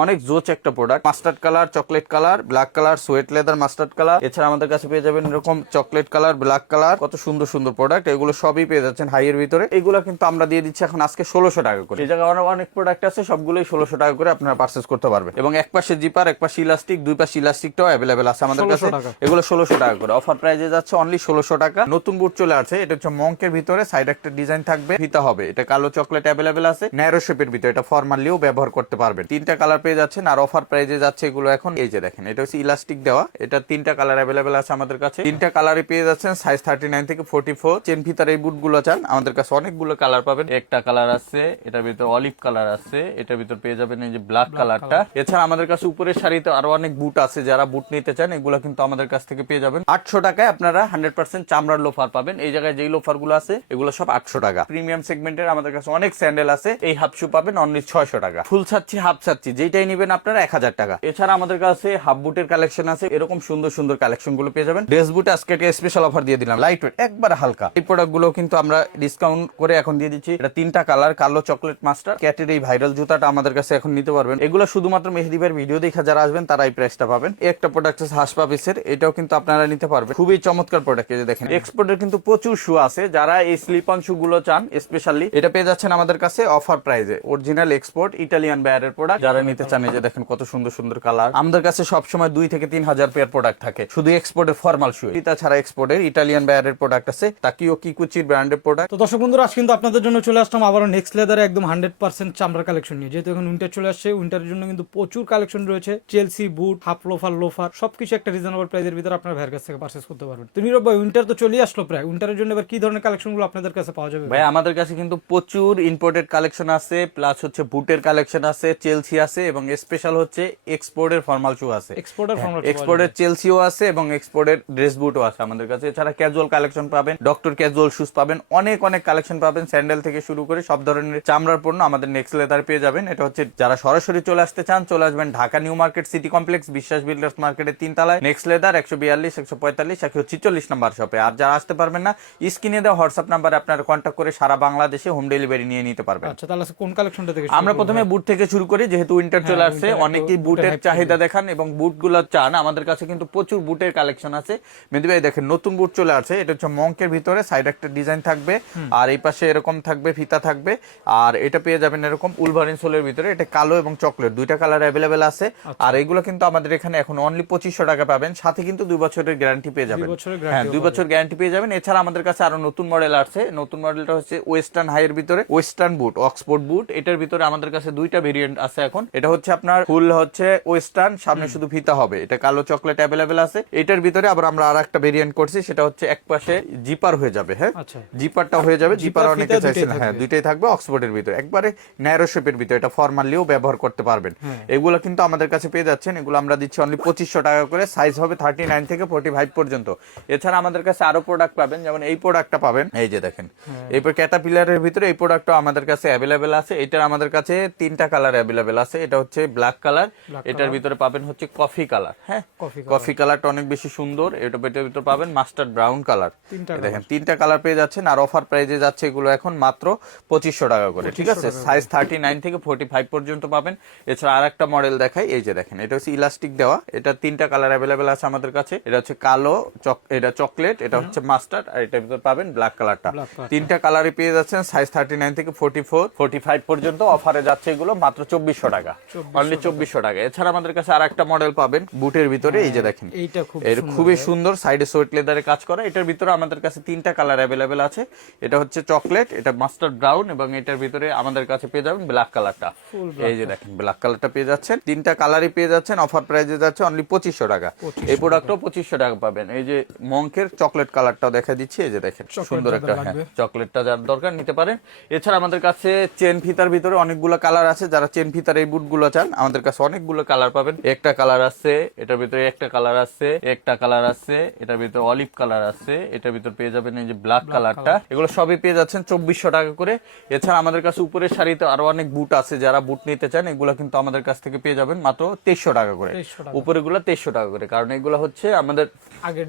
অনেক জোচ একটা product. Mustard colour, chocolate colour, black colour, sweat leather, mustard colour. এছাড়া আমাদের কাছে পেয়ে যাবেন এরকম চকলেট কালার, ব্ল্যাক কালার, কত সুন্দর সুন্দর প্রোডাক্ট। এগুলো সবই পেয়ে যাচ্ছেন হাই এর ভিতরে। এগুলো কিন্তু আমরা দিয়ে দিচ্ছি এখন আজকে 1600 টাকা করে। এই জায়গায় অনেক প্রোডাক্ট আছে, সবগুলোই 1600 টাকা করে আপনারা পারচেজ করতে পারবেন। এবং এক পাশে জিপার, এক পাশে ইলাস্টিক, দুই পাশে ইলাস্টিকটাও অ্যাভেলেবেল আছে আমাদের কাছে। এগুলো 1600 টাকা করে অফার প্রাইসে যাচ্ছে, অনলি 1600 টাকা। নতুন বুট চলে আসছে, এটা হচ্ছে মঙ্কের ভিতরে, সাইড একটা ডিজাইন থাকবে, ফিতা হবে। এটা কালো চকলেট অ্যাভেলেবেল আছে, ন্যারো শেপের ভিতরে। এটা ফর্মালিও ব্যবহার করতে পারবেন। তিনটা কালার পেয়ে যাচ্ছেন আর অফার প্রাইসে যাচ্ছে এগুলো এখন। এই যে দেখেন, এটা হচ্ছে ইলাস্টিক দেওয়া, এটা তিনটা কালার অ্যাভেলেবেল আছে আমাদের কাছে। তিনটা কালারে পেয়ে যাচ্ছেন, সাইজ 39 থেকে 44। চেন ফিতার এই বুট গুলো চান, আমাদের কাছে অনেকগুলো কালার পাবেন। একটা কালার আছে, এটার ভিতরে অলিভ কালার আছে, এটার ভিতর পেয়ে যাবেন এই যে ব্ল্যাক কালারটা। এছাড়া আমাদের কাছে উপরের শাড়িতে আরো অনেক বুট আছে, যারা বুট নিতে চান এগুলো কিন্তু আমাদের কাছ থেকে পেয়ে যাবেন 800 টাকায়। আপনারা 100% চামড়ার লোফার পাবেন। এই জায়গায় যেই লোফার গুলো আছে এগুলো সব 800 টাকা। প্রিমিয়াম সেগমেন্টের আমাদের কাছে অনেক স্যান্ডেল আছে। এই হাফ শু পাবেন অনলি 600 টাকা। ফুল ছাচ্ছি, হাফ ছাচ্ছি, যেটাই নেবেন আপনারা 1000 টাকা। এছাড়া আমাদের কাছে হাফ বুটের কালেকশন আছে, এরকম সুন্দর সুন্দর কালেকশন গুলো পেয়ে যাবেন। ড্রেস বুটে আজকে স্পেশাল অফার দিয়ে দিলাম, লাইট ওয়েট, একবার হালকা। এই প্রোডাক্ট গুলো কিন্তু আমরা ডিসকাউন্ট করে এখন দিয়ে দিচ্ছি। এটা তিনটা কালার, কালো, চকলেট, মাস্টার। ক্যাটের এই ভাইরাল জুতাটা আমাদের কাছে এখন নিতে পারবেন। এগুলো শুধুমাত্র মেহেদী ভাইয়ের ভিডিও দেখা যারা আসবেন তারা এই প্রাইসটা পাবেন। একটা প্রোডাক্ট আছে হাসপা পিসের, এটাও কিন্তু আপনারা নিতে পারবেন। খুবই চমৎকার প্রোডাক্ট। এই যে দেখেন, এক্সপোর্টের কিন্তু প্রচুর শু আছে, যারা এই স্লিপ অন শু গুলো চান স্পেশালি এটা পেয়ে যাচ্ছেন আমাদের কাছে অফার প্রাইসে। অরিজিনাল এক্সপোর্ট ইটালিয়ান ব্যারের প্রোডাক্ট, যারা নিতে চান এই যে দেখেন কত সুন্দর সুন্দর কালার। আমাদের কাছে সবসময় 2 থেকে 3000 পেয়ার প্রোডাক্ট থাকে শুধু এক্সপোর্টের ফর্মাল শু। তাছাড়া এক্সপোর্টের ইটালিয়ান ব্যারের প্রোডাক্ট আছে, তাকিও কিকুচির ব্র্যান্ডের প্রোডাক্ট। তো দর্শক বন্ধুরা, আজ কিন্তু আপনাদের জন্য চলে আসলাম আবারও নেক্সট লেদারে একদম 100% চামড়া কালেকশন নিয়ে। যেহেতু এখন উইন্টার চলে আসছে, উইন্টারের জন্য কিন্তু প্রচুর কালেকশন রয়েছে। চেলসি বুট, হাফ লোফার, লোফার সবকিছু একটা রিজনেবল প্রাইসের ভিতরে আপনার ভাইয়ের কাছ থেকে পারচেজ করতে পারবেন। তো নীরব ভাই, উইন্টার তো চলেই আসলো প্রায়, উইন্টারের জন্য এবার কি ধরনের কালেকশন গুলো আপনাদের কাছে পাওয়া যাবে? ভাই আমাদের কাছে কিন্তু প্রচুর ইম্পোর্টেড কালেকশন আছে, প্লাস হচ্ছে বুটের কালেকশন আছে, চেলসি আছে, এবং স্পেশাল হচ্ছে এক্সপোর্টের ফর্মাল শু আছে। এক্সপোর্টের চেলসিও আছে এবং এক্সপোর্টের ড্রেস বুটও আছে আমাদের কাছে। এছাড়া ক্যাজুয়াল কালেকশন পাবেন, ডক্টর ক্যাজুয়াল শুজ পাবেন, অনেক অনেক কালেকশন পাবেন। স্যান্ডেল থেকে শুরু করে সব ধরনের চামড়ার পণ্য আমাদের নেক্সট লেদার পেয়ে যাবেন। এটা হচ্ছে যারা সরাসরি চলে আসতে চান চলে আসবেন Dhaka new market city complex, বিশ্বাস বিল্ডার্স মার্কেটের 3 তলায়, নেক্সট লেদার 142, 145, 146 নাম্বার শপে। আর যারা আসতে পারবেন না, স্ক্রিনে দেওয়া হোয়াটসঅ্যাপ নাম্বারে আপনারা কন্ট্যাক্ট করে সারা বাংলাদেশে হোম ডেলিভারি নিয়ে নিতে পারবেন। আচ্ছা, তাহলে কোন কালেকশনটা থেকে আমরা প্রথমে বুট থেকে শুরু করি, যেহেতু উইন্টার চলে আসছে, অনেকেই বুটের চাহিদা দেখান এবং বুটগুলো চান। আমাদের কাছে কিন্তু প্রচুর বুটের কালেকশন আছে। মেহেদী ভাই দেখেন, নতুন বুট চলে আসছে, এটা হচ্ছে মঙ্কের ভিতরে, সাইড একটা ডিজাইন থাকবে আর এই পাশে এরকম থাকবে, ফিতা থাকবে। আর এটা পেয়ে যাবেন এরকম উলভারিন সোলের ভিতরে। এটা কালো এবং চকলেট দুইটা কালার অ্যাভেলেবেল আছে। আর এগুলো কিন্তু আমাদের এখানে এখন অনলি 2500 টাকা পাবেন, সাথে কিন্তু 2 বছরের গ্যারান্টি পেয়ে যাবেন। হ্যাঁ, 2 বছর গ্যারান্টি পেয়ে যাবেন। এছাড়া আমাদের কাছে আরো নতুন মডেল আছে। নতুন মডেলটা হচ্ছে ওয়েস্টার্ন হাইয়ের ভিতরে, ওয়েস্টার্ন বুট, অক্সফোর্ড বুট। এটার ভিতরে আমাদের কাছে দুইটা ভেরিয়েন্ট আছে এখন। এটা হচ্ছে আপনার ফুল হচ্ছে ওয়েস্টার্ন, সামনে শুধু ফিতা হবে। এটা কালো চকলেট অ্যাভেলেবেল আছে। এটার ভিতরে আবার আমরা আরেকটা ভেরিয়েন্ট করছি, সেটা হচ্ছে এক পাশে জিপার হয়ে যাবে। হ্যাঁ, জিপারটা হয়ে যাবে। জিপার অনেকে চাইছেন, হ্যাঁ দুইটাই থাকবে অক্সফোর্ডের ভিতরে, একবারে ন্যারো শেপের ভিতরে। এটা ফর্মালিও ব্যবহার করতে পারবেন। এগুলো কিন্তু আমাদের কাছে পেয়ে যাচ্ছেন। এগুলো আমরা দিচ্ছি অনলি 2500 টাকা করে। সাইজ হবে 39 থেকে 45 পর্যন্ত। এছাড়া আমাদের কাছে আরো প্রোডাক্ট পাবেন, যেমন এই প্রোডাক্টটা পাবেন, এই যে দেখেন, এরপর ক্যাটাপিলারের ভিতরে এই প্রোডাক্টটা আমাদের কাছে অ্যাভেলেবেল আছে। এটার আমাদের কাছে 3টা কালার অ্যাভেলেবেল আছে। এটা হচ্ছে ব্ল্যাক কালার, এটার ভিতরে পাবেন হচ্ছে কফি কালার। হ্যাঁ, কফি কালারটা অনেক বেশি সুন্দর। এটার ভিতরে পাবেন মাস্টার্ড ব্রাউন কালার। দেখেন 3টা কালার পেয়ে যাচ্ছেন। আর অফার প্রাইসে যাচ্ছে এগুলো এখন মাত্র 2500 টাকা করে। ঠিক আছে, সাইজ 39 থেকে 45 পর্যন্ত পাবেন। এছাড়া আর একটা মডেল দেখাই, এই যে দেখেন, এটা হচ্ছে ইলাস্টিক দেওয়া। এটা 3টা কালার অ্যাভেলেবেল আছে আমাদের কাছে। এটা হচ্ছে কালো, এটা চকলেট, এটা হচ্ছে মাস্টার্ড, আর এটার ভিতরে পাবেন ব্ল্যাক কালারটা। 3টা কালারই পেয়ে যাচ্ছেন, সাইজ 39 থেকে 44, 45 পর্যন্ত। অফারে যাচ্ছে এগুলো মাত্র 2400 টাকা, অনলি 2400 টাকা। এছাড়া আমাদের কাছে আর একটা মডেল পাবেন বুটের ভিতরে, এই যে দেখেন, খুবই সুন্দর, সাইডে সোয়েট লেদারে কাজ করা। এটার ভিতরে আমাদের কাছে 3টা কালার অ্যাভেলেবেল আছে। এটা হচ্ছে চকলেট, এটা মাস্টার্ড ব্রাউন, এবং এটার ভিতরে আমাদের কাছে পেয়ে যাবেন ব্ল্যাক কালারটা। এই যে দেখেন, ব্ল্যাক কালারটা পেয়ে যাচ্ছেন। 3টা কালারই পেয়ে যাচ্ছেন। অফার প্রাইসে যাচ্ছে অনলি 2500 টাকা। এই প্রোডাক্টও 2500 টাকা পাবেন। এই যে মঙ্কের চকলেট কালারটাও দেখা দিচ্ছি, এই যে দেখেন, সুন্দর একটা। হ্যাঁ, চকলেটটা যার দরকার নিতে পারেন। এছাড়া আমাদের কাছে চেন ফিতার ভিতরে অনেকগুলো কালার আছে। যারা চেন ফিতার এই বুটগুলো চান, আমাদের কাছে অনেকগুলো কালার পাবেন। একটা কালার আছে, এটার ভিতরে একটা কালার আছে, একটা কালার আছে, এটার ভিতরে অলিভ কালার আছে, এটার ভিতরে পেয়ে যাবেন এই যে ব্ল্যাক কালারটা। এগুলো সবই পেয়ে যাচ্ছেন 2400 টাকা করে। এছাড়া আমাদের কাছে উপরের শাড়িতে আরো অনেক বুট আছে, যারা বুট নিতে চান এগুলো কিন্তু আমাদের কাছ থেকে পেয়ে যাবেন মাত্র 2300 টাকা করে। উপরে গুলো 2300 টাকা করে, কারণ এগুলো হচ্ছে আমাদের আগের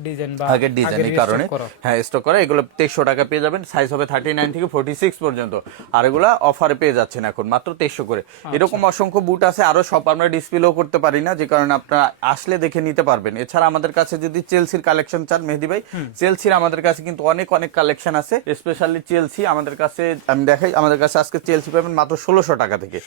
ডিজাইন এই কারণে, হ্যাঁ স্টক করা। এগুলো 2300 টাকা পেয়ে যাবেন। সাইজ হবে 39 থেকে 46 পর্যন্ত। আর এগুলা অফারে পেয়ে যাচ্ছেন এখন মাত্র 2300 করে। এরকম অসংখ্য বুট বুট আছে, আরো সব আমরা ডিসপ্লেও করতে পারি না, যে কারণে আপনারা আসলে দেখে নিতে পারবেন। এছাড়া আমাদের কাছে যদি চেলসির কালেকশন চান মেহেদি ভাই, চেলসির আমাদের কাছে কিন্তু অনেক অনেক কালেকশন আছে, স্পেশালি চেলসি আমাদের কাছে আমি দেখাই। আমাদের কাছে আজকে চেলসি পাবেন মাত্র 1600 টাকা থেকে।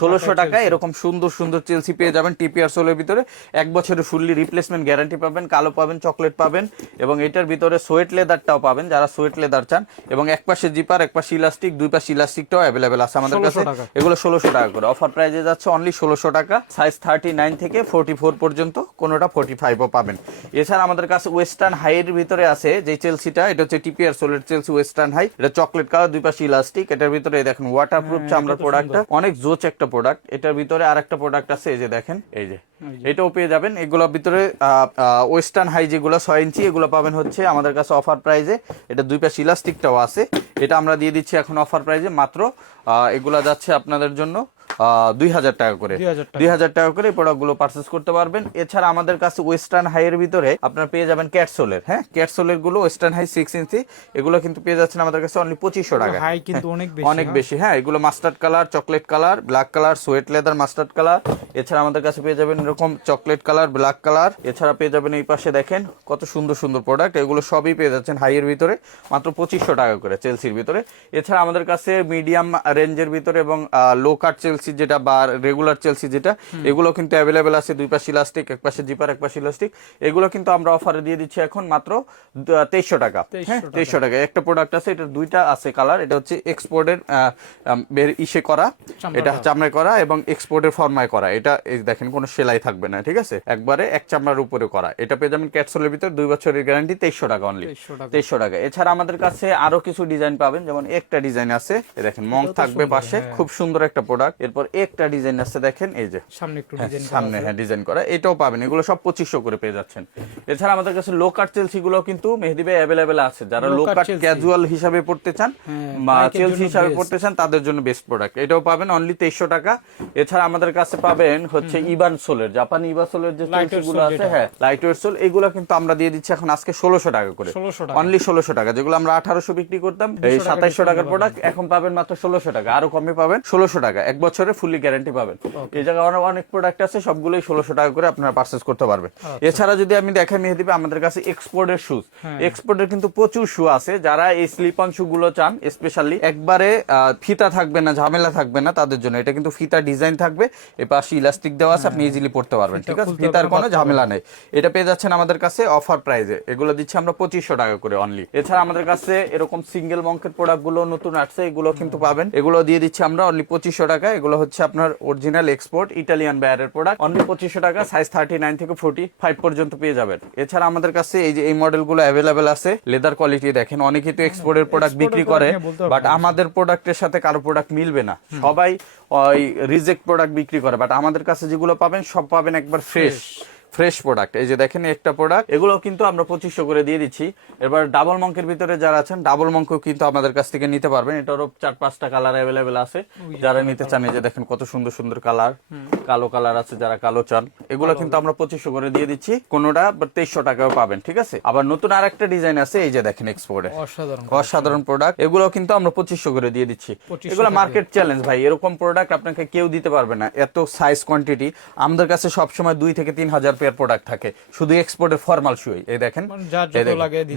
1600 টাকা এরকম সুন্দর সুন্দর চেলসি পেয়ে যাবেন টিপিআর সোলের ভিতরে। 1 বছরের ফুললি রিপ্লেসমেন্ট গ্যারান্টি পাবেন, কালো পাবেন, চকলেট পাবেন, এবং এটার ভিতরে সোয়েট লেদারটাও পাবেন যারা সোয়েট লেদার চান, এবং এক পাশে জিপার এক পাশে ইলাস্টিক, দুই পাশে ইলাস্টিকটাও অ্যাভেলেবেল আছে আমাদের কাছে। এগুলো 1600 টাকা করে অফার প্রাইসে যাচ্ছে, অনলি 1600 টাকা। সাইজ 39 থেকে 44 পর্যন্ত, কোনোটা 45ও পাবেন। এছাড়া আমাদের কাছে ওয়েস্টার্ন হাই এর ভিতরে আছে যে চেলসিটা, এটা হচ্ছে টিপিআর সোলের চেলসি ওয়েস্টার্ন হাই, এটা চকলেট কালার, দুই পাশে ইলাস্টিক। এটার ভিতরে দেখেন ওয়াটারপ্রুফ চামড়ার প্রোডাক্টটা অনেক জোচ একটা প্রোডাক্ট। এটার ভিতরে আরেকটা প্রোডাক্ট আছে, এই যে দেখেন, এই যে এটাও পেয়ে যাবেন। এগুলোর ভিতরে ওয়েস্টার্ন হাই যেগুলো 6 ইঞ্চি, এগুলো পাবেন হচ্ছে আমাদের কাছে অফার প্রাইজে। এটা দুই পাশে ইলাস্টিকটাও আছে, এটা আমরা দিয়ে দিচ্ছি এখন অফার প্রাইজে মাত্র। এগুলা যাচ্ছে আপনাদের জন্য 2000 টাকা করে, 2000 টাকা করে এই প্রোডাক্টগুলো পারচেজ করতে পারবেন। এছাড়া আমাদের কাছে ওয়েস্টার্ন হাই এর ভিতরে আপনারা পেয়ে যাবেন ক্যাটসোলের, হ্যাঁ ক্যাটসোলের গুলো ওয়েস্টার্ন হাই 6 ইঞ্চি, এগুলো কিন্তু পেয়ে যাচ্ছেন আমাদের কাছে অনলি 2500 টাকা। হাই কিন্তু অনেক বেশি, হ্যাঁ এগুলো mustard colour, chocolate colour, black colour, sweat leather, mustard colour. এছাড়া আমাদের কাছে পেয়ে যাবেন এরকম চকলেট কালার, ব্ল্যাক কালার। এছাড়া পেয়ে যাবেন এই পাশে দেখেন কত সুন্দর সুন্দর প্রোডাক্ট, এগুলো সবই পেয়ে যাচ্ছেন হাই এর ভিতরে মাত্র 2500 টাকা করে চেলসির ভিতরে। এছাড়া আমাদের কাছে মিডিয়াম রেঞ্জের ভিতরে এবং লো কাট চেলসি যেটা বা রেগুলার চেলসি যেটা, এগুলো কিন্তু অ্যাভেলেবেল আছে, দুই পাশে ইলাস্টিক, এক পাশে জিপার এক পাশে ইলাস্টিক। এগুলো কিন্তু আমরা অফারে দিয়ে দিচ্ছি এখন মাত্র 2300 টাকা। হ্যাঁ 2300 টাকা। একটা প্রোডাক্ট আছে, এটা দুইটা আছে কালার, এটা হচ্ছে এক্সপোর্টের ইসে করা, এটা চামড়ায় করা এবং এক্সপোর্টের ফর্মায় করা। এটা এই দেখেন কোনো সেলাই থাকবে না, ঠিক আছে, একবারে এক চামড়ার উপরে করা। এটা পেয়ে যাবেন ক্যাটসোলের ভিতর, 2 বছরের গ্যারান্টি, 2300 টাকা অনলি, 2300 টাকা। এছাড়া আমাদের কাছে আরো কিছু ডিজাইন পাবেন, যেমন একটা ডিজাইন আছে, দেখেন মঙ্ক থাকবে পাশে, খুব সুন্দর একটা প্রোডাক্ট। এরপর একটা ডিজাইন আছে দেখেন, এই যে সামনে একটু সামনে হ্যাঁ ডিজাইন করা, এটাও পাবেন। এগুলো সব 2500 করে পেয়ে যাচ্ছেন। এছাড়া আমাদের কাছে লো কাট চেলসি গুলো কিন্তু মেহেদি ভাই অ্যাভেলেবেল আছে, যারা লো কাট ক্যাজুয়াল হিসাবে পড়তে চান বা চেলসি হিসাবে পড়তে চান তাদের জন্য বেস্ট প্রোডাক্ট। এটাও পাবেন অনলি 2300 টাকা। এছাড়া আমাদের কাছে পাবেন হচ্ছে ইবান সোলের, জাপানি ইবা সোলের যে চেলসি গুলো আছে, হ্যাঁ লাইট ওয়েট সোল, এগুলো কিন্তু আমরা দিয়ে দিচ্ছি এখন আজকে 1600 টাকা করে, অনলি 1600 টাকা। যেগুলো আমরা 1800 বিক্রি করতাম, এই 2700 টাকার প্রোডাক্ট এখন পাবেন মাত্র 1600 টাকা, আরো কমে পাবেন 1600 টাকা, 1 বছরের ফুললি গ্যারান্টি পাবেন। এই জায়গায় অনেক প্রোডাক্ট আছে, সবগুলোই 1600 টাকা করে আপনারা পারচেজ করতে পারবেন। এছাড়া যদি আমি দেখাই মেহেদি ভাই, আমাদের কাছে এক্সপোর্টের শুজ, এক্সপোর্টের কিন্তু প্রচুর শু আছে। যারা এই স্লিপ অন শু গুলো চান, স্পেশালি একবারে ফিতা থাকবে না, ঝামেলা থাকবে না তাদের জন্য, এটা কিন্তু ফিতা ডিজাইন থাকবে, এ পাশে ইলাস্টিক দেওয়া আছে, আপনি ইজিলি পড়তে পারবেন, ঠিক আছে, ফিতার কোনো ঝামেলা নেই। এটা পেয়ে যাচ্ছেন আমাদের কাছে অফার প্রাইজে, এগুলো দিচ্ছি আমরা 2500 টাকা করে অনলি। এছাড়া আমাদের কাছে এরকম সিঙ্গেল মঙ্কের প্রোডাক্ট গুলো নতুন আসছে, এগুলো কিন্তু পাবেন, এগুলো দিয়ে দিচ্ছি আমরা অনলি 2500 টাকা। এগুলো হচ্ছে আপনার অরিজিনাল এক্সপোর্ট ইটালিয়ান বায়ারের প্রোডাক্ট, অনলি 2500 টাকা, সাইজ 39 থেকে 45 পর্যন্ত পেয়ে যাবেন। এছাড়া আমাদের কাছে এই যে এই মডেলগুলো অ্যাভেলেবেল আছে, লেদার কোয়ালিটি দেখেন, অনেকেই তো এক্সপোর্টের প্রোডাক্ট বিক্রি করে, বাট আমাদের প্রোডাক্টের সাথে কারো প্রোডাক্ট মিলবে না, সবাই ওই রিজেক্ট প্রোডাক্ট বিক্রি করে, বাট আমাদের কাছে যেগুলো পাবেন সব পাবেন একবার ফ্রেশ প্রোডাক্ট। এই যে দেখেন একটা প্রোডাক্ট, এগুলো কিন্তু আমরা 2500 করে দিয়ে দিচ্ছি। এবার ডাবল মঙ্কের ভিতরে যারা আছেন, ডাবল মঙ্কও কিন্তু আমাদের কাছ থেকে নিতে পারবেন, এটারও 4-5টা কালার অ্যাভেলেবেল আছে, যারা নিতে চান। এই যে দেখেন কত সুন্দর সুন্দর কালার, কালো কালার আছে, যারা কালো চান, এগুলো কিন্তু আমরা 2500 করে দিয়ে দিচ্ছি, কোনোটা 2300 টাকাও পাবেন, ঠিক আছে। আবার নতুন আরেকটা ডিজাইন আছে, এই যে দেখেন এক্সপোর্টে অসাধারণ প্রোডাক্ট, এগুলো কিন্তু আমরা 2500 করে দিয়ে দিচ্ছি। এগুলো মার্কেট চ্যালেঞ্জ ভাই, এরকম প্রোডাক্ট আপনাকে কেউ দিতে পারবে না, এত সাইজ কোয়ান্টিটি। আমাদের কাছে সবসময় 2 থেকে 3000 প্রোডাক্ট থাকে, শুধু এক্সপোর্টের ফর্মাল শুই। এই দেখেন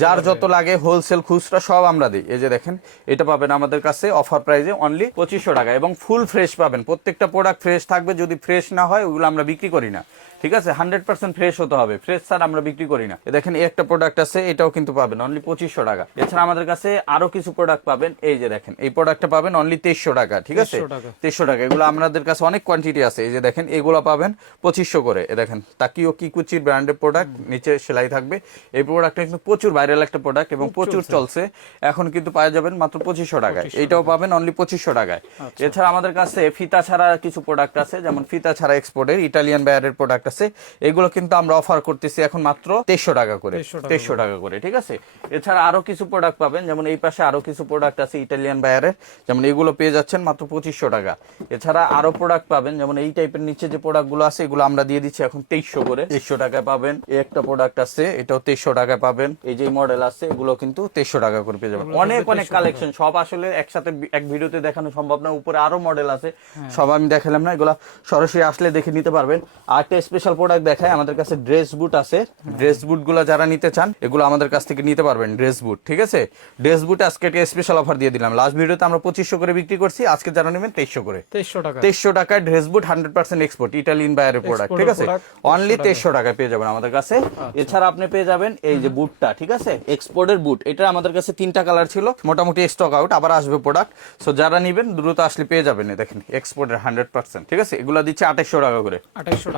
যার যত লাগে হোলসেল খুচরা সব আমরা দিই। এই যে দেখেন এটা পাবেন আমাদের কাছে অফার প্রাইজে অনলি 2500 টাকা, এবং ফুল ফ্রেশ পাবেন, প্রত্যেকটা প্রোডাক্ট ফ্রেশ থাকবে। যদি ফ্রেশ না হয় ওগুলো আমরা বিক্রি করি না, ঠিক আছে, 100% ফ্রেশ হতে হবে, ফ্রেশ স্যার আমরা বিক্রি করি না। দেখেন এই একটা প্রোডাক্ট আছে, এটাও কিন্তু পাবেন অনলি 2500 টাকা। এছাড়া আমাদের কাছে আরো কিছু প্রোডাক্ট পাবেন, এই যে দেখেন এই প্রোডাক্টটা পাবেন অনলি 2300 টাকা, ঠিক আছে, 2300 টাকা। এগুলো আমাদের কাছে অনেক কোয়ান্টিটি আছে, এই যে দেখেন এগুলো পাবেন 2500 করে। এ দেখেন তাকিও কিকুচির ব্র্যান্ডের প্রোডাক্ট, নিচে সেলাই থাকবে। এই প্রোডাক্টটা কিন্তু প্রচুর ভাইরাল একটা প্রোডাক্ট এবং প্রচুর চলছে, এখন কিন্তু পাওয়া যাবেন মাত্র 2500 টাকায়, এইটাও পাবেন অনলি 2500 টাকায়। এছাড়া আমাদের কাছে ফিতা ছাড়া কিছু প্রোডাক্ট আছে, যেমন ফিতা ছাড়া এক্সপোর্টের ইটালিয়ান বায়ারের প্রোডাক্ট আছে, এগুলো কিন্তু আমরা অফার করতেছি এখন মাত্র 2300 টাকা করে, 2300 টাকা করে, ঠিক আছে। এছাড়া আরো কিছু প্রোডাক্ট পাবেন, যেমন এই পাশে আরো কিছু প্রোডাক্ট আছে ইটালিয়ান বায়ারের, যেমন এগুলো পেয়ে যাচ্ছেন মাত্র 2500 টাকা। এছাড়া আরো প্রোডাক্ট পাবেন, যেমন এই টাইপের নিচে যে প্রোডাক্ট গুলো আছে, এগুলো আমরা দিয়ে দিচ্ছি এখন 2300 করে। করে 2300 টাকায় পাবেন। এই একটা প্রোডাক্ট আছে, এটাও 2300 টাকায় পাবেন। এই যে মডেল আছে এগুলো কিন্তু 2300 টাকা করে পেয়ে যাবেন। অনেক অনেক কালেকশন, সব আসলে একসাথে এক ভিডিওতে দেখানো সম্ভব না, উপরে আরো মডেল আছে, সব আমি দেখালাম না, এগুলো সরাসরি আসলে দেখে নিতে পারবেন। আর একটা স্পেশাল প্রোডাক্ট দেখায়, আমাদের কাছে ড্রেস বুট আছে। ড্রেস বুট গুলো যারা নিতে চান এগুলো আমাদের কাছ থেকে নিতে পারবেন, ড্রেস বুট। ঠিক আছে, ড্রেস বুট আজকে একটা স্পেশাল অফার দিয়ে দিলাম। লাস্ট ভিডিওতে আমরা 2500 করে বিক্রি করছি, আজকে যারা নেবেন 2300 করে। 2300 টাকায় ড্রেস বুট 100% এক্সপোর্ট, ইটালিয়ান বায়ারের প্রোডাক্ট। ঠিক আছে, অনলি 2300 টাকায় পেয়ে যাবেন আমাদের কাছে। এছাড়া আপনি পেয়ে যাবেন এই যে বুটটা, ঠিক আছে, এক্সপোর্টের বুট। এটা আমাদের কাছে 3টা কালার ছিল, মোটামুটি স্টক আউট, আবার আসবে প্রোডাক্ট। সো যারা নিবেন দ্রুত আসলে পেয়ে যাবেন। দেখেন এক্সপোর্টের 100%। ঠিক আছে, এগুলো দিচ্ছে 2800 টাকা করে,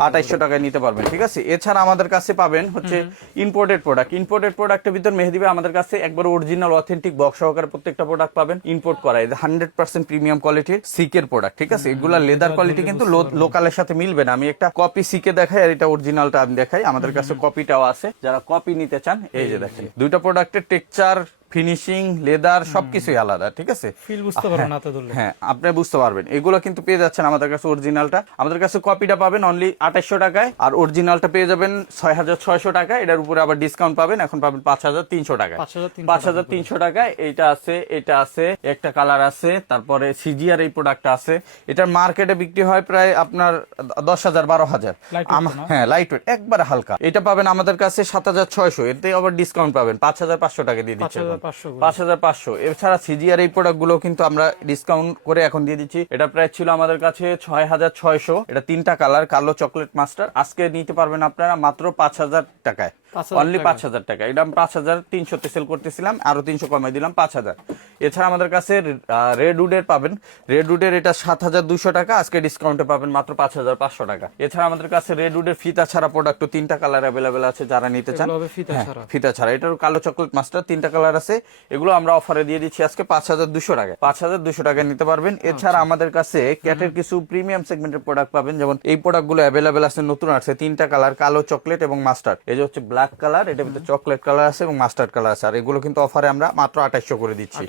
2800 টাকায় নিতে পারবেন। ঠিক আছে, এছাড়া আমাদের কাছে পাবেন হচ্ছে ইম্পোর্টেড প্রোডাক্ট। ইম্পোর্টেড প্রোডাক্টের ভিতর মেহেদি ভাই আমাদের কাছে একবার অরিজিনাল অথেন্টিক বক্স সহকারে প্রত্যেকটা প্রোডাক্ট পাবেন, ইম্পোর্ট করা। এই 100% প্রিমিয়াম কোয়ালিটির সিকের প্রোডাক্ট। ঠিক আছে, এগুলা লেদার কোয়ালিটি কিন্তু লোকালের সাথে মিলবে না। আমি একটা কপি সিকে দেখাই আর এটা অরিজিনালটা আমি দেখাই। আমাদের কাছে কপিটাও আছে, যারা কপি নিতে চান এই যে দেখেন, দুইটা প্রোডাক্টের টেক্সচার, ফিনিশিং, লেদার সবকিছুই আলাদা। ঠিক আছে, ফিল বুঝতে পারবেন হাতে ধরলে। হ্যাঁ, আপনি বুঝতে পারবেন। এগুলো কিন্তু পেয়ে যাচ্ছেন আমাদের কাছে অরিজিনালটা। আমাদের কাছে কপিটা পাবেন অনলি 2800 টাকায়, আর অরিজিনালটা পেয়ে যাবেন 6600 টাকায়। এটার উপরে আবার ডিসকাউন্ট পাবেন, এখন পাবেন 5300 টাকায়। 5300 টাকায় এইটা আছে, এটা আছে, একটা কালার আছে, তারপরে সিজিআর এই প্রোডাক্টটা আছে। এটার মার্কেটে বিক্রি হয় প্রায় আপনার 10,000 12,000। হ্যাঁ, লাইট ওয়েট, একবার হালকা। এটা পাবেন আমাদের কাছে 7600, এতে আবার ডিসকাউন্ট পাবেন 5500 টাকা দিয়ে দিচ্ছে, 5500। এছাড়া সিজিআর এই প্রোডাক্ট গুলো কিন্তু আমরা ডিসকাউন্ট করে এখন দিয়ে দিচ্ছি। এটা প্রাইস ছিল আমাদের কাছে 6600। এটা 3টা কালার, কালো, চকলেট, মাস্টার। আজকে নিতে পারবেন আপনারা মাত্র 5000 টাকায়, অনলি 5000 টাকা। এটা আমি 5300 সেল করতেছিলাম, আরো 300 কমাই দিলাম 5000। এছাড়া আমাদের কাছে রেড উডের পাবেন, রেড উডের এটা 7200 টাকা, আজকে ডিসকাউন্টে পাবেন মাত্র 5500 টাকা। এছাড়া আমাদের কাছে রেড উডের ফিতা ছাড়া প্রোডাক্ট 3টা কালার অ্যাভেলেবেল আছে, যারা নিতে চান। ফিতা ছাড়া এটার কালো, চকলেট, মাস্টার 3টা কালার আছে। এগুলো আমরা অফারে দিয়ে দিচ্ছি আজকে 5200 টাকায়, 5200 টাকায় নিতে পারবেন। এছাড়া আমাদের কাছে ক্যাটের কিছু প্রিমিয়াম সেগমেন্টের প্রোডাক্ট পাবেন, যেমন এই প্রোডাক্ট গুলো অ্যাভেলেবেল আছে, নতুন আছে, 3টা কালার, কালো, চকলেট এবং মাস্টার। এই যে হচ্ছে ব্ল্যাক কালার, এটার ভিতরে চকলেট কালার আছে এবং মাস্টার্ড কালার আছে। আর এগুলো কিন্তু অফারে আমরা মাত্র 2800 করে দিচ্ছি,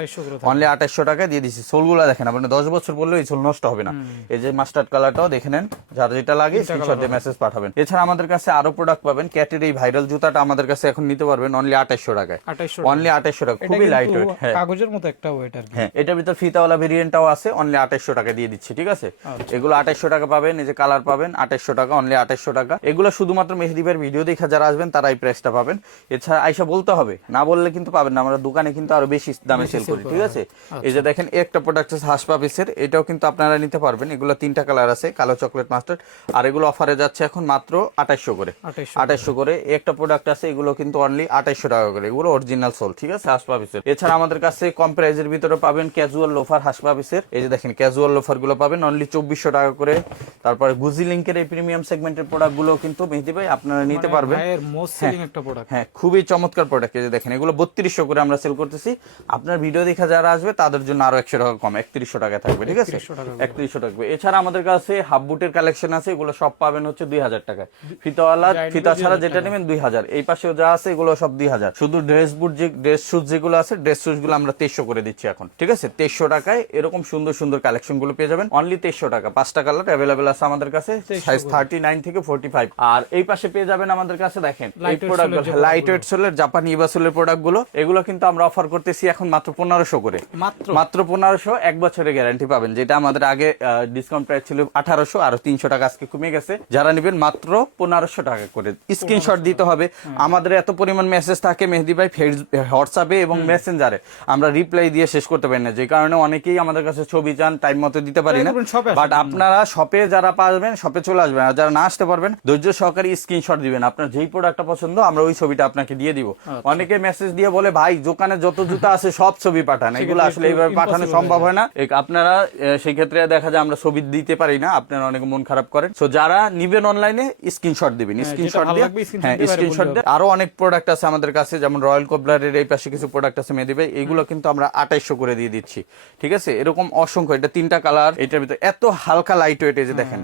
অনলি 2800 টাকায় দিয়ে দিচ্ছি। সোলগুলো দেখেন, আপনি 10 বছর বললেও এই সোল নষ্ট হবে না। এই যে মাস্টার্ড কালারটাও দেখে নেন, যার যেটা লাগে স্ক্রিনশট দিয়ে মেসেজ পাঠাবেন। এছাড়া আমাদের কাছে আরো প্রোডাক্ট পাবেন, ক্যাটের এই ভাইরাল জুতাটা আমাদের কাছে এখন নিতে পারবেন অনলি 2800 টাকায়, অনলি 2800 টাকা, খুবই লাইট ওয়েট। হ্যাঁ, কাগজের মতো একটা ওয়েট আর কি। হ্যাঁ, এটার ভিতর ফিতাওয়ালা ভেরিয়েন্টটাও আছে, অনলি 2800 টাকা দিয়ে দিচ্ছি। ঠিক আছে, এগুলো 2800 টাকা পাবেন। এই যে কালার পাবেন 2800 টাকা, অনলি 2800 টাকা। এগুলো শুধুমাত্র মেহেদি ভাইয়ের ভিডিও দেখে যারা আসবেন তারা এই প্রাইসটা পাবেন। এছাড়া আইসা বলতে হবে, না বললে কিন্তু পাবেন না। আমরা দোকানে কিন্তু আরো বেশি দামে সেল করি। ঠিক আছে, এই যে দেখেন একটা প্রোডাক্ট আছে হাসপা পিসের, এটাও কিন্তু আপনারা নিতে পারবেন। এগুলো 3টা কালার আছে, কালো, চকলেট, মাস্টার্ড। আর এগুলো অফারে যাচ্ছে এখন মাত্র 2800 করে, 2800 করে। একটা প্রোডাক্ট আছে, এগুলো কিন্তু অনলি 2800 টাকা করে, এগুলো অরিজিনাল সোল। ঠিক আছে, হাসপা পিসের। এছাড়া আমাদের কাছে কম প্রাইজের ভিতরে পাবেন ক্যাজুয়াল লোফার, হাসপা পিসের। এই যে দেখেন ক্যাজুয়াল লোফার গুলো পাবেন অনলি 2400 টাকা করে। তারপরে গুজি লিঙ্কের এই প্রিমিয়াম সেগমেন্টের প্রোডাক্ট গুলো কিন্তু মেহেদি ভাই আপনারা নিতে পারবেন। হ্যাঁ, খুবই চমৎকার প্রোডাক্ট। এই যে দেখেন, এগুলো 3200 করে আমরা সেল করতেছি। আপনার ভিডিও দেখে যারা আসবে তাদের জন্য আরো 100 টাকা কম, 3100 টাকা থাকবে। ঠিক আছে, 3100 টাকা। এছাড়া আমাদের কাছে হাফ বুটের কালেকশন আছে, এগুলো সব পাবেন হচ্ছে 2000 টাকায়। ফিতাওয়ালা, ফিতা ছাড়া যেটা নেবেন 2000। এই পাশেও যা আছে এগুলো সব 2000। শুধু ড্রেস বুট, যে ড্রেস শুজ যেগুলো আছে, ড্রেস শুজ গুলো আমরা 2300 করে দিচ্ছি এখন। ঠিক আছে, 2300 টাকায় এরকম সুন্দর সুন্দর কালেকশন গুলো পেয়ে যাবেন, অনলি 2300 টাকা। 5টা কালার অ্যাভেলেবেল আছে আমাদের কাছে, সাইজ 39 থেকে 45। আর এই পাশে পেয়ে যাবেন আমাদের কাছে দেখেন এই প্রোডাক্ট, লাইট ওয়েট সোলের জাপানি ইভাসোলের প্রোডাক্ট গুলো। এগুলো কিন্তু আমরা অফার করতেছি এখন মাত্র 1500 করে, মাত্র 1500। 1 বছরের গ্যারান্টি পাবেন, যেটা আমাদের আগে ডিসকাউন্ট প্রাইস ছিল 1800, আরো 300 টাকা আজকে কমে গেছে। যারা নেবেন মাত্র 1500 টাকা করে। স্ক্রিনশট দিতে হবে। আমাদের এত পরিমাণ মেসেজ থাকে মেহেদি ভাই হোয়াটসঅ্যাপে এবং মেসেঞ্জারে, আমরা রিপ্লাই দিয়ে শেষ করতে পারি না, যে কারণে অনেকেই আমাদের কাছে ছবি চান, টাইম মতো দিতে পারি না। বাট আপনারা শপে যারা পারবেন শপে চলে আসবেন, আর যারা না আসতে পারবেন ধৈর্য সহকারে স্ক্রিনশট দিবেন। আপনার যেই প্রোডাক্টটা পছন্দ আমরা ওই ছবিটা আপনাকে দিয়ে দিব। অনেকে মেসেজ দিয়ে বলে ভাই দোকানে যত জুতা আছে সব ছবি পাঠান, এগুলো আসলে এইভাবে পাঠানো সম্ভব হয় না। আপনারা সেই ক্ষেত্রে দেখা যায় আমরা ছবি দিতে পারি না, আপনারা অনেক মন খারাপ করেন। সো যারা নিবেন অনলাইনে স্ক্রিনশট দিবেন, স্ক্রিনশট দিয়ে, হ্যাঁ স্ক্রিনশট দিয়ে। আরো অনেক প্রোডাক্ট আছে আমাদের কাছে, যেমন রয়্যাল কোবলারের এই পাশে কিছু প্রোডাক্ট আছে মেহেদি ভাই, এগুলো কিন্তু আমরা 2800 করে দিয়ে দিচ্ছি। ঠিক আছে, এরকম অসংখ্য। এটা 3টা কালার, এটার ভিতরে এত হালকা লাইট ওয়েট, এই যে দেখেন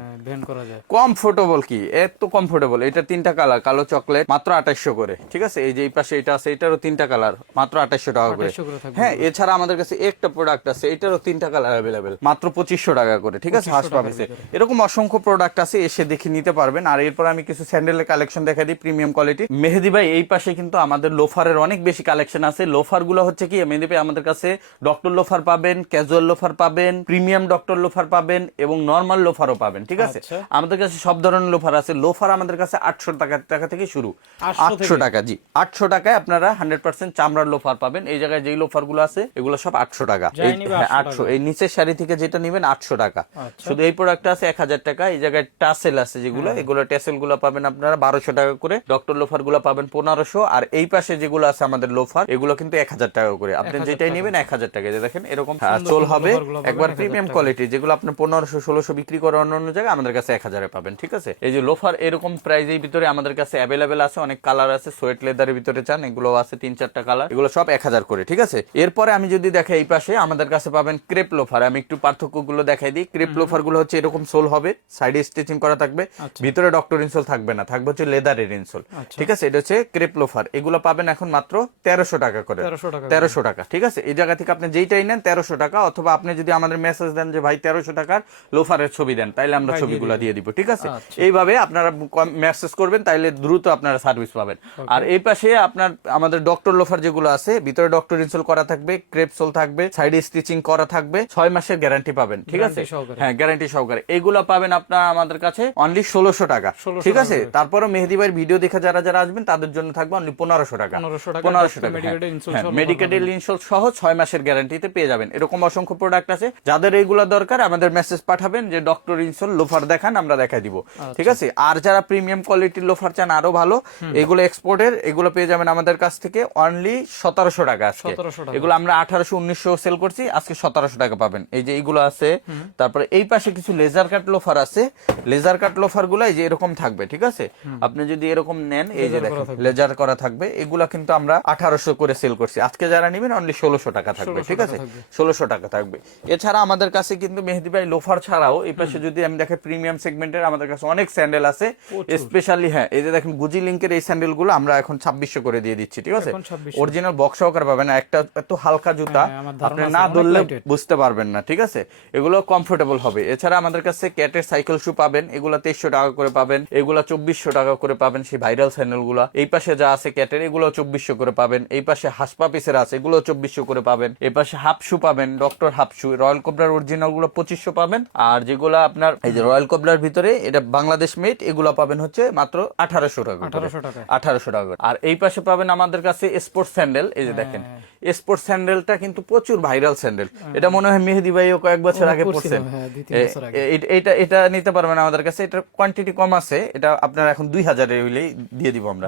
কমফোর্টেবল, কি এত কমফোর্টেবল। এটা 3টা কালার, কালো, চকলেট, মাত্র 2800 করে, ঠিক আছে। এই যে এই পাশে এটা আছে, এটারও 3টা কালার, মাত্র 2800 টাকা করে। হ্যাঁ, এছাড়া আমাদের কাছে একটা প্রোডাক্ট আছে, এটারও 3টা কালার অ্যাভেলেবেল, মাত্র 2500 টাকা করে, ঠিক আছে। হাঁস পাবেছে এরকম অসংখ্য প্রোডাক্ট আছে, এসে দেখে নিতে পারবেন। আর এরপর আমি কিছু স্যান্ডেলের কালেকশন দেখা দিই প্রিমিয়াম কোয়ালিটি। মেহেদি ভাই এই পাশে কিন্তু আমাদের লোফারের অনেক বেশি কালেকশন আছে। লোফার গুলো হচ্ছে কি, মেহেদি ভাই আমাদের কাছে ডক্টর লোফার পাবেন, ক্যাজুয়াল লোফার পাবেন, প্রিমিয়াম ডক্টর লোফার পাবেন এবং নরমাল লোফারও পাবেন, ঠিক আছে। আমাদের কাছে সব ধরনের লোফার আছে। লোফার আমাদের কাছে 800 টাকা থেকে শুরু, 800 টাকা, জি 800 টাকায় আপনারা 100% চামড়ার লোফার পাবেন। এই জায়গায় যেই লোফার গুলো আছে এগুলো সব 800 টাকা, 800। এই নিচের শাড়ি থেকে যেটা নেবেন 800 টাকা। শুধু এই প্রোডাক্টটা আছে 1000 টাকা। এই জায়গায় টাসেল আছে যেগুলো, এগুলো টাসেল গুলো পাবেন আপনারা 1200 টাকা করে, ডক্টর লোফার গুলো পাবেন 1500। আর এই পাশে যেগুলো আছে আমাদের লোফার, এগুলো কিন্তু 1000 টাকা করে। আপনি যেটাই নেবেন 1000 টাকা। যে দেখেন এরকম চোল হবে একবার প্রিমিয়াম কোয়ালিটি, যেগুলো আপনি 1500 1600 বিক্রি করে অন্য জায়গায়, আমাদের কাছে 1000 এ পাবেন, ঠিক আছে। এই যে লোফার এরকম প্রাইজের ভিতরে আমাদের কাছে অ্যাভেলেবেল আছে, অনেক কালার আছে। সোয়েট লেদারের ভিতরে চান, এগুলো আছে 3-4টা কালার, এগুলো সব 1000 করে, ঠিক আছে। এরপরে আমি যদি দেখাই এই পাশে আমাদের কাছে পাবেন ক্রেপ লোফার। আমি একটু পার্থক্য গুলো দেখাই দিই। ক্রেপ লোফার গুলো হচ্ছে এরকম সোল হবে, সাইডে স্টিচিং করা থাকবে, ভিতরে ডক্টর ইনসোল থাকবে না, থাকবে হচ্ছে লেদারের ইনসোল, ঠিক আছে। এটা হচ্ছে ক্রেপ লোফার। এগুলো পাবেন এখন মাত্র 1300 টাকা করে, 1300 টাকা, ঠিক আছে। এই জায়গা থেকে আপনি যেইটাই নেন 1300 টাকা, অথবা আপনি যদি আমাদের মেসেজ দেন যে ভাই 1300 টাকার লোফারের ছবি দেন, তাইলে আমরা ছবিগুলো দিয়ে দিব, ঠিক আছে। এইভাবে আপনারা মেসেজ করবেন, তাইলে দ্রুত আপনারা সার্ভিস পাবেন। আর এই পাশে আপনার আমাদের ডক্টর লোফার যেগুলো আছে, ভিতরে ডক্টর ইনসোল করা থাকবে, ক্রেপ সোল থাকবে, সাইডে স্টিচিং করা থাকবে, 6 মাসের গ্যারান্টি পাবেন, ঠিক আছে। হ্যাঁ, গ্যারান্টি সহকারে এগুলো পাবেন আপনারা আমাদের কাছে অনলি 1600 টাকা, ঠিক আছে। তারপরে মেহেদি ভাইয়ের ভিডিও দেখে যারা যারা আসবেন তাদের জন্য থাকবে অনলি 1500 টাকা, 1500 টাকা। মেডিকেল ইনসোল সহ 6 মাসের গ্যারান্টিতে পেয়ে যাবেন। এরকম অসংখ্য প্রোডাক্ট আছে, যাদের এইগুলো দরকার আমাদের মেসেজ পাঠাবেন যে ডক্টর ইনসোল লোফার দেখান, আমরা দেখাই দিব, ঠিক আছে। আর যারা প্রিমিয়াম কোয়ালিটির লোফার চান আরো ভালো, এগুলো এক্সপোর্টের, এগুলো পেয়ে যাবেন আমাদের কাছ থেকে অনলি 1700 টাকা আজকে। এগুলো আমরা 1800-1900 সেল করছি, আজকে 1700 টাকা পাবেন। এই যে এইগুলো আছে। তারপরে এই পাশে কিছু লেজার কাট লোফার আছে। লেজার কাট লোফার গুলো এই যে এরকম থাকবে, ঠিক আছে। আপনি যদি এরকম নেন, এই যে দেখেন লেজার করা থাকবে, এগুলা কিন্তু আমরা 1800 করে সেল করছি, আজকে যারা নেবেন অনলি 1600 টাকা থাকবে, ঠিক আছে। 1600 টাকা থাকবে। এছাড়া আমাদের কাছে কিন্তু মেহেদি ভাই লোফার ছাড়াও এই পাশে যদি আমি দেখে প্রিমিয়াম সেগমেন্টের আমাদের কাছে অনেক স্যান্ডেল আছে, স্পেশালি হ্যাঁ এই যে দেখেন গুজি লিংকের এই স্যান্ডেল গুলো আমরা এখন 2600 করে দিয়ে দিচ্ছি, ঠিক আছে। অরিজিনাল বক্স সহকারে পাবেন, একটা এত হালকা জুতা আপনি না ধরলে বুঝতে পারবেন না, ঠিক আছে। এগুলো কমফোর্টেবল হবে। এছাড়া আমাদের কাছে ক্যাটের সাইকেল শু পাবেন, এগুলো 2300 টাকা করে পাবেন, এগুলো 2400 টাকা করে পাবেন, সেই ভাইরাল স্যান্ডেল গুলা। এই পাশে যা আছে ক্যাটের, এগুলো 2400 করে পাবেন। এই পাশে হাসপা পিসের আছে, এগুলো 2400 করে পাবেন। এই পাশে হাফ শু পাবেন, ডক্টর হাফ শু, রয়্যাল কোবরার অরিজিনাল গুলো 2500 পাবেন। আর যেগুলো আপনার এই যে রয়্যাল কোবরার ভিতরে এটা বাংলাদেশ মেড, এগুলো পাবেন হচ্ছে মাত্র 1800 টাকা, 1800 টাকা। আর এই পাশে পাবেন আমাদের কাছে স্পোর্টস স্যান্ডেল। এই যে দেখেন স্পোর্টস স্যান্ডেলটা কিন্তু প্রচুর ভাইরাল স্যান্ডেল, এটা মনে হয় মেহেদি ভাইও কয়েক বছর আগে পড়ছেন। এটা নিতে পারবেন আমাদের কাছে, এটার কোয়ান্টিটি কম আছে, এটা আপনার এখন 2000 এর হইলেই দিয়ে দিব আমরা।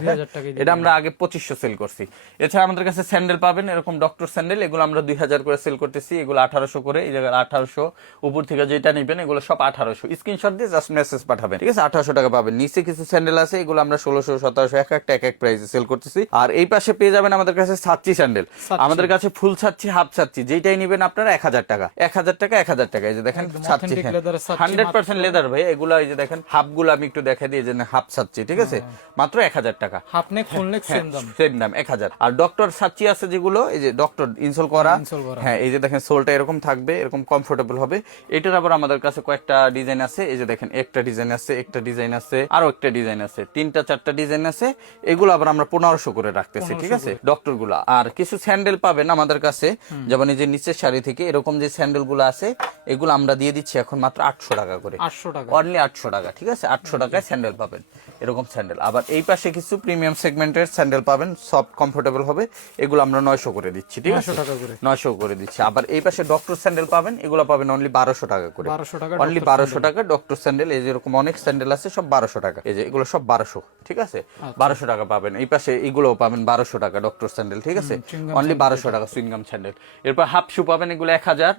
এটা আমরা আগে 2500 সেল করছি। এছাড়া আমাদের কাছে স্যান্ডেল পাবেন এরকম ডক্টর স্যান্ডেল, এগুলো আমরা 2000 করে সেল করতেছি, এগুলো 1800 করে। এই জায়গায় 1800, উপর থেকে যেটা নেবেন এগুলো সব 1800। স্ক্রিনশট দিয়ে জাস্ট মেসেজ পাঠাবেন, ঠিক আছে। 1800 টাকা পাবেন। নিচে কিছু স্যান্ডেল আছে, এগুলো আমরা 1600 1700 এক এক প্রাইসে সেল করতেছি। আর এই পাশে পেয়ে যাবেন আমাদের কাছে ছাচ্চি স্যান্ডেল। আমাদের কাছে ফুল ছাচ্চি, হাফ ছাচ্চি, যেটাই নেবেন আপনারা 1000 টাকা, 1000 টাকা, 1000 টাকা। এই যে দেখেন ছাচ্চি 100% লেদার ভাই, এগুলো এই যে দেখেন হাফ গুলো আমি একটু দেখাই দিই, যে হাফ ছাচ্চি, ঠিক আছে, মাত্র 1000 টাকা। হাফ নেক ফুল নেক সেম দাম 1000। আর ডক্টর ছাচ্চি আছে যেগুলো, এই যে ডক্টর ইনসোল করা, হ্যাঁ এই যে দেখেন সোলটা এরকম থাকবে, এরকম কমফোর্টেবল হবে। এটার আবার আমাদের কাছে কয়েকটা ডিজাইন আছে। এই যে দেখেন একটা ডিজাইন আছে, একটা ডিজাইন আছে, আরো একটা ডিজাইন আছে, 3-4টা ডিজাইন আছে। এগুলো আবার আমরা 1500 করে রাখতেছি, ঠিক আছে, ডক্টর গুলা। আর কিছু স্যান্ডেল পাবেন আমাদের কাছে, যেমন এই যে নিচের শাড়ি থেকে এরকম যে স্যান্ডেল গুলো আছে, এগুলো আমরা দিয়ে দিচ্ছি এখন মাত্র 800 টাকা করে, 800 টাকা, অনলি 800 টাকা, ঠিক আছে। 800 টাকায় স্যান্ডেল পাবেন, এরকম স্যান্ডেল। আবার এই পাশে কিছু প্রিমিয়াম সেগমেন্টের স্যান্ডেল পাবেন, সফট কমফোর্টেবল হবে, এগুলো আমরা 900 করে দিচ্ছি, ঠিক আছে, 900 করে দিচ্ছি। আবার এই পাশে ডক্টর স্যান্ডেল পাবেন, এগুলো পাবেন অনলি 1200 টাকা করে, অনলি 1200 টাকা ডক্টর স্যান্ডেল। এই যে এরকম অনেক স্যান্ডেল আছে, সব 1200 টাকা। এই যে এগুলো সব 1200, ঠিক আছে, 1200 টাকা পাবেন। এই পাশে এগুলোও পাবেন 1200 টাকা ডক্টর স্যান্ডেল, ঠিক আছে, অনলি 1200 টাকা সুইংগাম স্যান্ডেল। এরপর হাফ শু পাবেন, এগুলো 1000,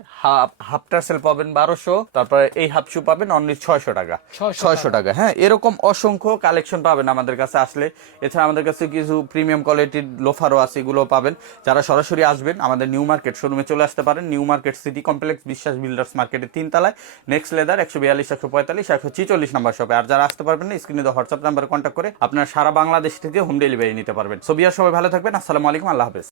হাফ টার্সেল পাবেন 1200, তারপরে এই হাফ শু পাবেন অনলি 600 টাকা, 600 টাকা। হ্যাঁ, এরকম অসংখ্য কালেকশন পাবেন আমাদের কাছে আসলে। এছাড়া আমাদের কাছে কিছু প্রিমিয়াম কোয়ালিটির লোফারও আছে, এগুলো পাবেন। যারা সরাসরি আসবেন আমাদের নিউ মার্কেট শোরুমে চলে আসতে পারেন। নিউ মার্কেট সিটি কমপ্লেক্স, বিশ্বাস বিল্ডার্স মার্কেটের 3 তলায়, নেক্সট লেদার, 142 145 146 নাম্বার শপে। আর যারা আসতে পারবেন না, স্ক্রিনে দেওয়া হোয়াটসঅ্যাপ নাম্বারে কন্ট্যাক্ট করে আপনারা সারা সারা বাংলাদেশ থেকে হোম ডেলিভারি নিতে পারবেন। সো বিয়ার সবাই ভালো থাকবেন, আসসালামু আলাইকুম, আল্লাহ হাফেজ।